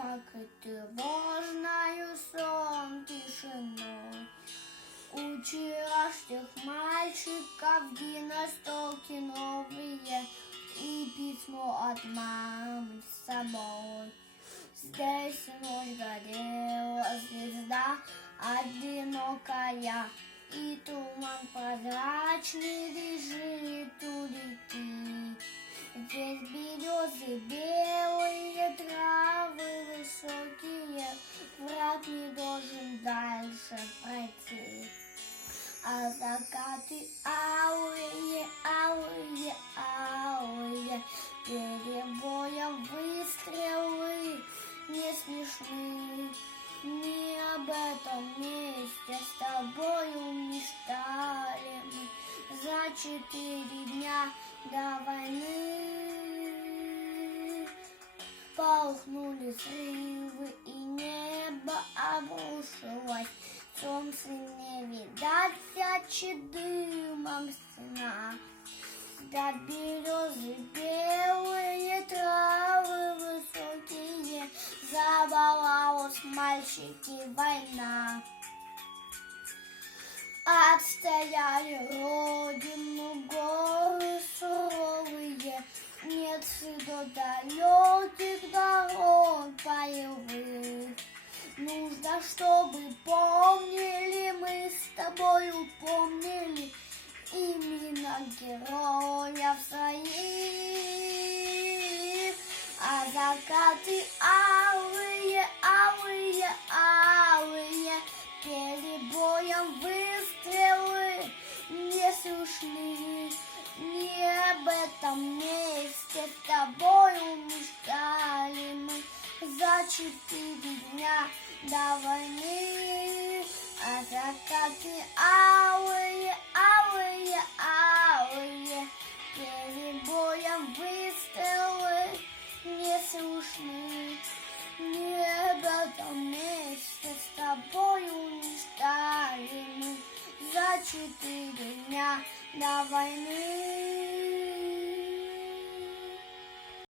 покрыт тревожною сон тишиной. У вчерашних мальчиков в настолки новые и письмо от мамы с собой. Здесь ночь горела звезда одинокая, и туман прозрачный лежит у реки. Здесь березы белые, травы высокие, враг не должен дальше пройти. А закаты алые, алые, алые, перебоем выстрелы не смешны. Не об этом месте с тобою мечтали мы за 4 дня до войны. Полыхнули взрывы, и небо обрушилось. Солнце не видать, сячи дымом стена. Да березы белые, травы высокие, забалалась, мальчики, война. Отстояли родину горы суровые, нет до далеких дорог боевых. Нужно, чтобы помнили мы с тобою, помнили имена героев своих. А закаты алые, алые, алые, перебоем выстрелы не слышны. Не об этом месте с тобою мечтали мы за 4 дня до войны. А закаты алые, алые, алые, перебоем выстрелы не слышны. Не об этом месте с тобою мечтали мы за 4 дня до войны.